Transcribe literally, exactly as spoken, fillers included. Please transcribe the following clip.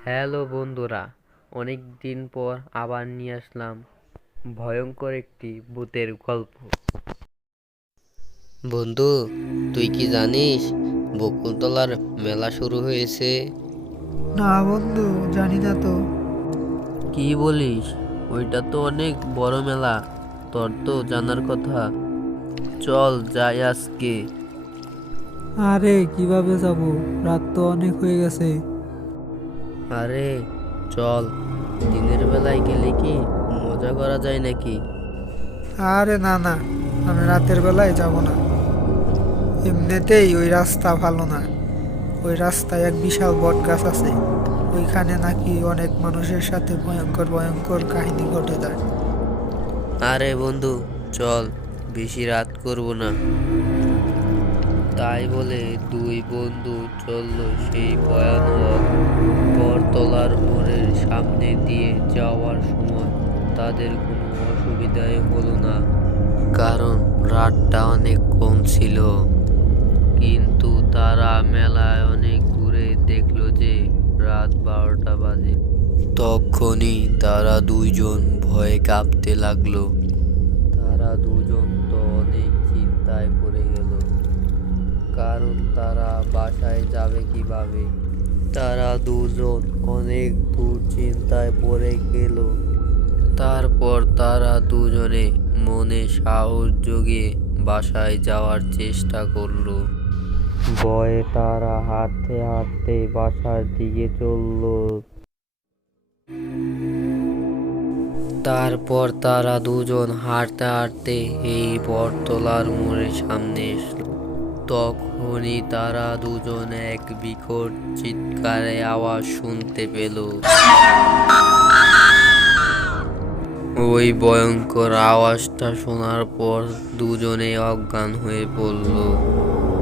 Hello বন্ধুরা, অনেক দিন পর আবার নিয়ে আসলাম ভয়ঙ্কর একটি ভূতের গল্প। বন্ধু, তুই কি জানিস বকুলতলার মেলা শুরু হয়েছে? না বন্ধু, জানি না তো। কি বলিস? ওইটা তো অনেক বড় মেলা, তোর তো জানার কথা। চল যাই আজকে। আরে কিভাবে যাব? রাত তো অনেক হয়ে গেছে। আরে চল, দিনের বেলায় গেলে কি মজা করা যায় নাকি? আরে না না, আমি রাতের বেলায় যাব না। এমনিতেই ওই রাস্তা ভালো না। ওই রাস্তায় এক বিশাল বট গাছ আছে। ওইখানে নাকি অনেক মানুষের সাথে ভয়ঙ্কর ভয়ঙ্কর কাহিনী ঘটে যায়। আরে বন্ধু, চল, বেশি রাত করব না। তাই বলে দুই বন্ধু চলল সেই ভয়ানক বটতলার মোড়ের সামনে দিয়ে। যাওয়ার সময় তাদের কোনো অসুবিধাই হলো না, কারণ রাতটা অনেক কম ছিল। কিন্তু তারা মেলায় অনেক দূরে দেখলো যে রাত বারোটা বাজে। তখনই তারা দুইজন ভয়ে কাঁপতে লাগলো। তারা দুজন তো অনেক চিন্তায় পড়ে গেল, কারণ তারা বাসায় যাবে কিভাবে। তারা দুজন অনেক দুশ্চিন্তায় পড়ে গেল। তারপর তারা দুজনে মনে সাহস জুগিয়ে বাসায় যাওয়ার চেষ্টা করলো। ভয়ে তারা হাঁটতে হাঁটতে বাসার দিকে চলল। তারপর তারা দুজন হাঁটতে হাঁটতে এই বটতলার মোড়ের সামনে এসল। তখনই তারা দুজন এক বিকট চিৎকারের আওয়াজ শুনতে পেল। ওই ভয়ঙ্কর আওয়াজটা শোনার পর দুজনে অজ্ঞান হয়ে পড়ল।